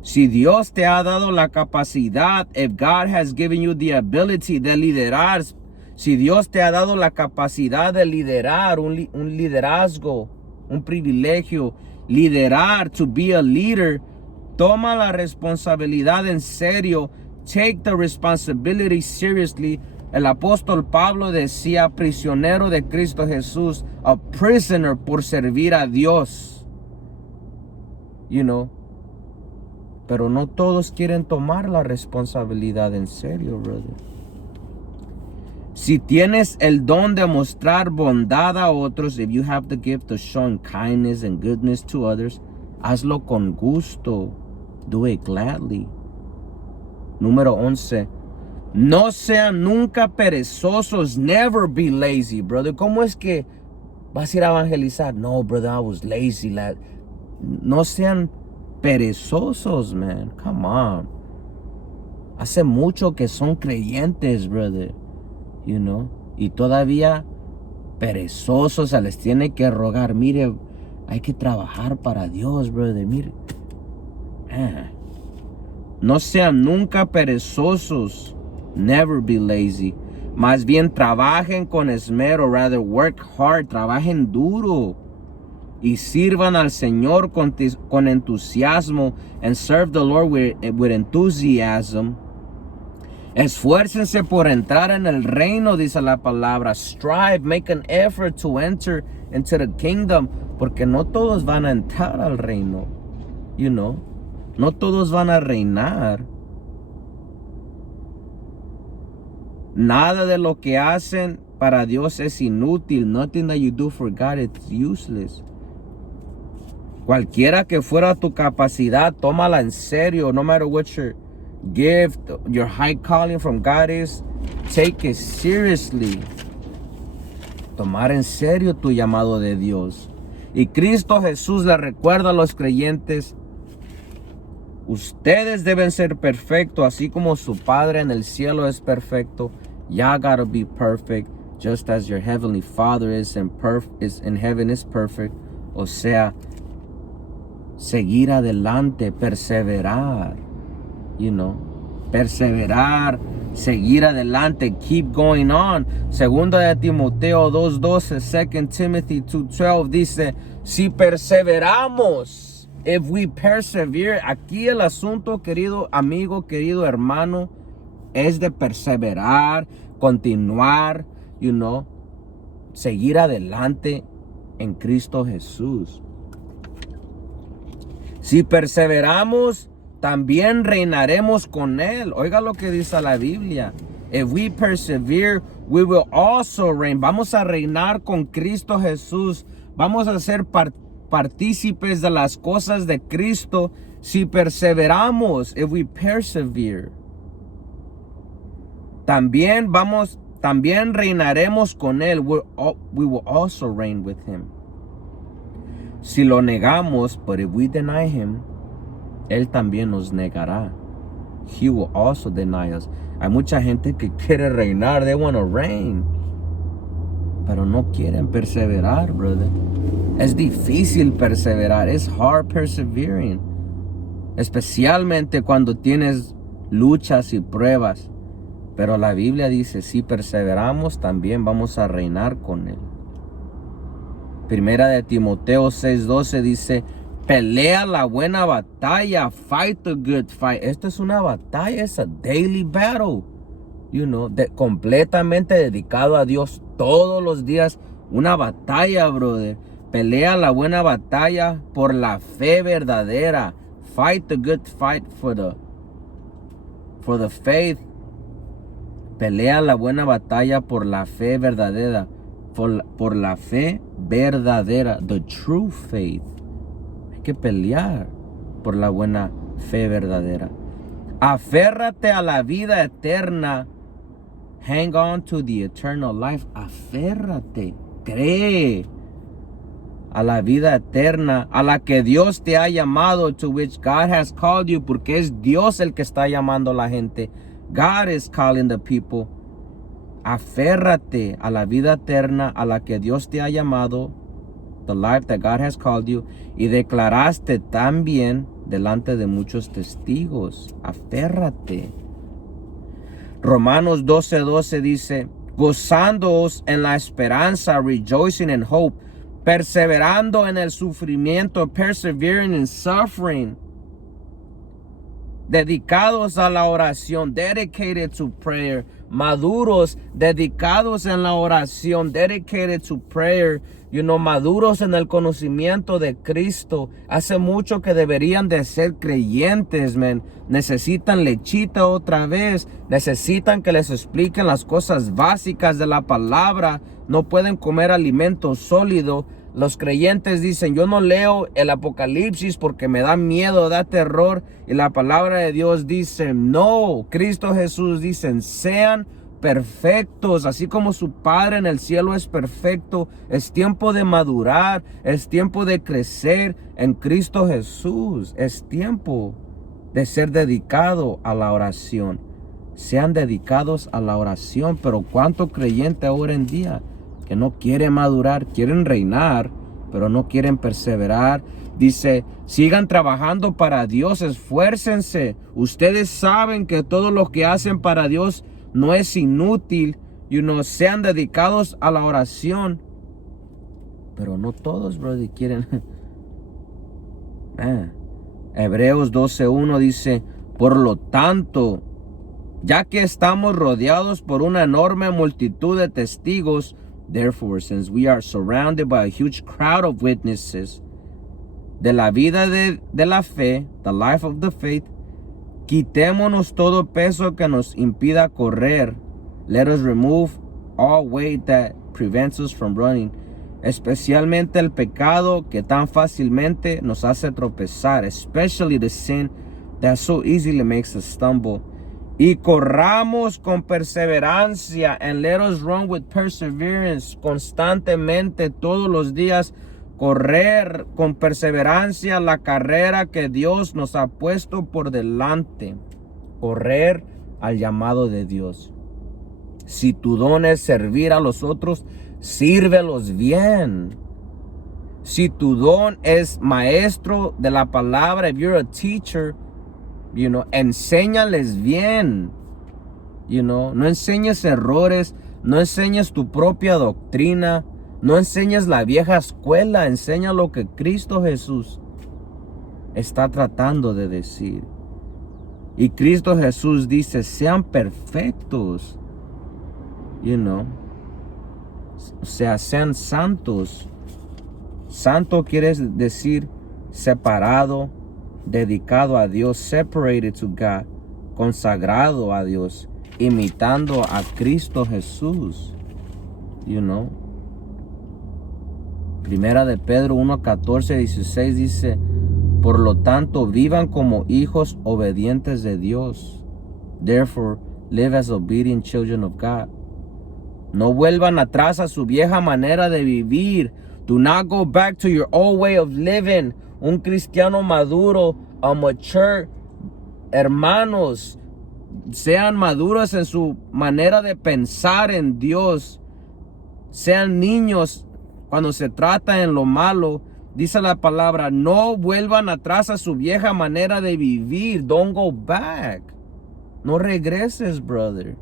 Si Dios te ha dado la capacidad, if God has given you the ability de liderar, si Dios te ha dado la capacidad de liderar, un liderazgo, un privilegio, liderar, to be a leader, toma la responsabilidad en serio. Take the responsibility seriously. El apóstol Pablo decía, prisionero de Cristo Jesús, a prisoner por servir a Dios. You know. Pero no todos quieren tomar la responsabilidad en serio, brother. Si tienes el don de mostrar bondad a otros, if you have the gift of showing kindness and goodness to others, hazlo con gusto. Do it gladly. Número 11. No sean nunca perezosos. Never be lazy, brother. ¿Cómo es que vas a ir a evangelizar? No, brother, I was lazy. No sean perezosos, man. Come on. Hace mucho que son creyentes, brother. You know, y todavía perezosos se les tiene que rogar. Mire, hay que trabajar para Dios, brother. Mire, no sean nunca perezosos. Never be lazy. Más bien trabajen con esmero. Rather work hard. Trabajen duro y sirvan al Señor con entusiasmo. And serve the Lord with enthusiasm. Esfuércense por entrar en el reino, dice la palabra. Strive, make an effort to enter into the kingdom. Porque no todos van a entrar al reino. You know. No todos van a reinar. Nada de lo que hacen para Dios es inútil. Nothing that you do for God is useless. Cualquiera que fuera tu capacidad, tómala en serio. No matter what your gift, your high calling from God is, take it seriously. Tomar en serio tu llamado de Dios. Y Cristo Jesús le recuerda a los creyentes, ustedes deben ser perfectos, así como su Padre en el cielo es perfecto. Y'all gotta be perfect, just as your heavenly Father is in heaven is perfect. O sea, seguir adelante, perseverar. You know, perseverar, seguir adelante, keep going on. Segunda de Timoteo 2:12, 2 Timothy 2:12 dice, si perseveramos, if we persevere, aquí el asunto, querido amigo, querido hermano, es de perseverar, continuar, you know, seguir adelante en Cristo Jesús. Si perseveramos, también reinaremos con Él. Oiga lo que dice la Biblia. If we persevere, we will also reign. Vamos a reinar con Cristo Jesús. Vamos a ser partícipes de las cosas de Cristo si perseveramos. If we persevere. También reinaremos con Él. We will also reign with Him. Si lo negamos, but if we deny Him, Él también nos negará. He will also deny us. Hay mucha gente que quiere reinar. They want to reign. pero no quieren perseverar, brother. Es difícil perseverar. It's hard persevering. Especialmente cuando tienes luchas y pruebas. Pero la Biblia dice, si perseveramos, también vamos a reinar con Él. Primera de Timoteo 6:12 dice, pelea la buena batalla, fight the good fight. Esto es una batalla, es a daily battle. Completamente dedicado a Dios todos los días. Una batalla, brother. Pelea la buena batalla por la fe verdadera. Fight the good fight for the faith. Pelea la buena batalla por la fe verdadera. Por la fe verdadera. The true faith. Hay que pelear por la buena fe verdadera. Aférrate a la vida eterna. Hang on to the eternal life. Aférrate. Cree a la vida eterna, a la que Dios te ha llamado, to which God has called you, porque es Dios el que está llamando a la gente. God is calling the people. Aférrate a la vida eterna, a la que Dios te ha llamado, the life that God has called you, y declaraste también delante de muchos testigos. Aférrate. Romanos 12:12 dice, gozándoos en la esperanza, rejoicing in hope, perseverando en el sufrimiento, persevering in suffering, dedicados a la oración, dedicated to prayer, maduros, dedicados en la oración, dedicated to prayer, maduros en el conocimiento de Cristo. Hace mucho que deberían de ser creyentes, man. Necesitan lechita otra vez, necesitan que les expliquen las cosas básicas de la palabra. No pueden comer alimento sólido. Los creyentes dicen, yo no leo el Apocalipsis porque me da miedo, da terror. Y la palabra de Dios dice, no, Cristo Jesús dice, sean perfectos, así como su Padre en el cielo es perfecto. Es tiempo de madurar, es tiempo de crecer en Cristo Jesús. Es tiempo de ser dedicado a la oración. Sean dedicados a la oración, pero ¿cuánto creyente ahora en día que no quiere madurar? Quieren reinar, pero no quieren perseverar. Dice, sigan trabajando para Dios, esfuércense. Ustedes saben que todo lo que hacen para Dios no es inútil. Sean dedicados a la oración. Pero no todos, brother, quieren. Hebreos 12:1 dice, por lo tanto, ya que estamos rodeados por una enorme multitud de testigos, therefore, since we are surrounded by a huge crowd of witnesses, de la vida de la fe, the life of the faith, quitémonos todo peso que nos impida correr. Let us remove all weight that prevents us from running, especialmente el pecado que tan fácilmente nos hace tropezar, especially the sin that so easily makes us stumble. Y corramos con perseverancia, and let us run with perseverance, constantemente, todos los días, correr con perseverancia la carrera que Dios nos ha puesto por delante. Correr al llamado de Dios. Si tu don es servir a los otros, sírvelos bien. Si tu don es maestro de la palabra, if you're a teacher, enséñales bien. No enseñes errores, no enseñes tu propia doctrina, no enseñes la vieja escuela, enseña lo que Cristo Jesús está tratando de decir. Y Cristo Jesús dice, sean perfectos, o sea, sean santos. Santo quiere decir separado, dedicado a Dios, separated to God, consagrado a Dios, imitando a Cristo Jesús. Primera de Pedro 1:14-16 dice, por lo tanto, vivan como hijos obedientes de Dios. Therefore, live as obedient children of God. No vuelvan atrás a su vieja manera de vivir. Do not go back to your old way of living. Un cristiano maduro, a mature, hermanos, sean maduros en su manera de pensar en Dios. Sean niños cuando se trata en lo malo. Dice la palabra, no vuelvan atrás a su vieja manera de vivir. Don't go back. No regreses, brother.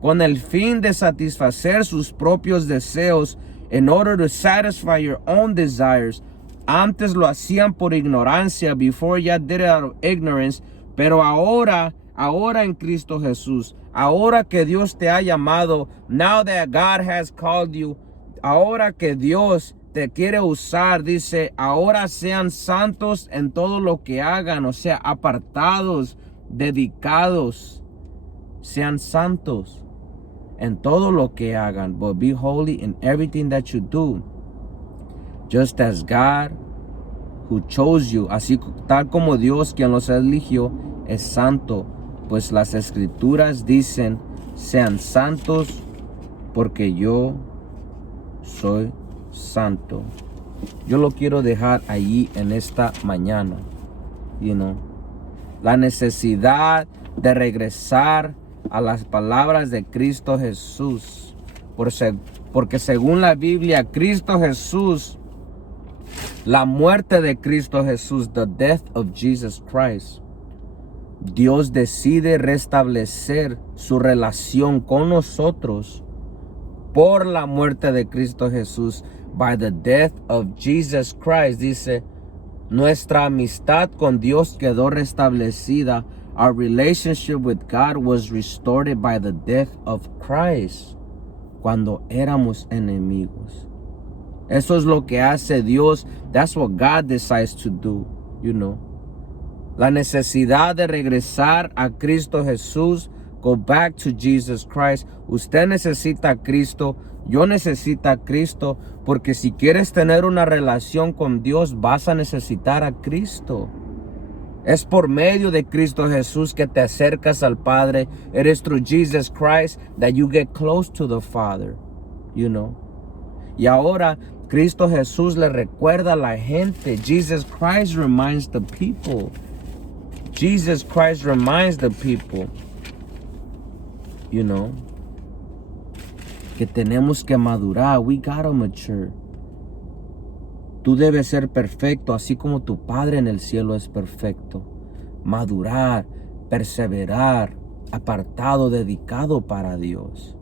Con el fin de satisfacer sus propios deseos, in order to satisfy your own desires. Antes lo hacían por ignorancia, before you did it out of ignorance, pero ahora en Cristo Jesús, ahora que Dios te ha llamado, now that God has called you, ahora que Dios te quiere usar, dice, ahora sean santos en todo lo que hagan, o sea, apartados, dedicados, sean santos en todo lo que hagan, but be holy in everything that you do, just as God who chose you, así tal como Dios quien los eligió es santo, pues las escrituras dicen, sean santos porque yo soy santo. Yo lo quiero dejar allí en esta mañana, la necesidad de regresar a las palabras de Cristo Jesús, porque según la Biblia, Cristo Jesús, la muerte de Cristo Jesús, the death of Jesus Christ, Dios decide restablecer su relación con nosotros por la muerte de Cristo Jesús. By the death of Jesus Christ, dice, nuestra amistad con Dios quedó restablecida. Our relationship with God was restored by the death of Christ, cuando éramos enemigos. Eso es lo que hace Dios. That's what God decides to do, La necesidad de regresar a Cristo Jesús. Go back to Jesus Christ. Usted necesita a Cristo. Yo necesito a Cristo. Porque si quieres tener una relación con Dios, vas a necesitar a Cristo. Es por medio de Cristo Jesús que te acercas al Padre. It is through Jesus Christ that you get close to the Father. Y ahora Cristo Jesús le recuerda a la gente. Jesus Christ reminds the people. Jesus Christ reminds the people. Que tenemos que madurar. We gotta mature. Tú debes ser perfecto, así como tu Padre en el cielo es perfecto. Madurar, perseverar, apartado, dedicado para Dios.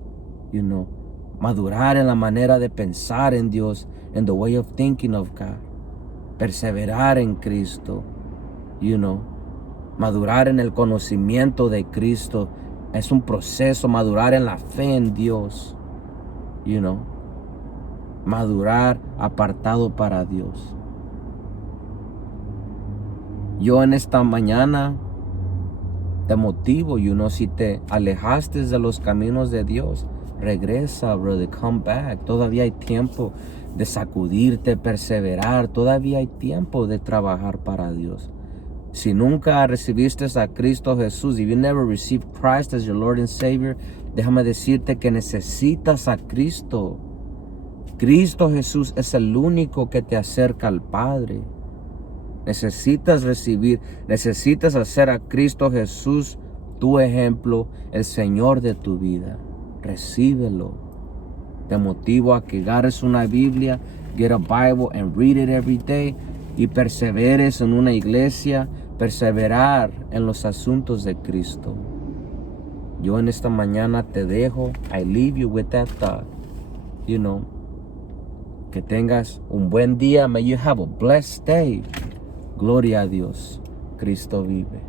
Madurar en la manera de pensar en Dios, in the way of thinking of God. Perseverar en Cristo. Madurar en el conocimiento de Cristo. Es un proceso, madurar en la fe en Dios. Madurar apartado para Dios. Yo en esta mañana te motivo, si te alejaste de los caminos de Dios, regresa, brother, come back. Todavía hay tiempo de sacudirte, perseverar. Todavía hay tiempo de trabajar para Dios. Si nunca recibiste a Cristo Jesús, if you never received Christ as your Lord and Savior, déjame decirte que necesitas a Cristo. Cristo Jesús es el único que te acerca al Padre. Necesitas hacer a Cristo Jesús tu ejemplo, el Señor de tu vida. Recíbelo. Te motivo a que agarres una Biblia, get a Bible and read it every day, y perseveres en una iglesia, perseverar en los asuntos de Cristo. Yo en esta mañana te dejo. I leave you with that thought. Que tengas un buen día. May you have a blessed day. Gloria a Dios. Cristo vive.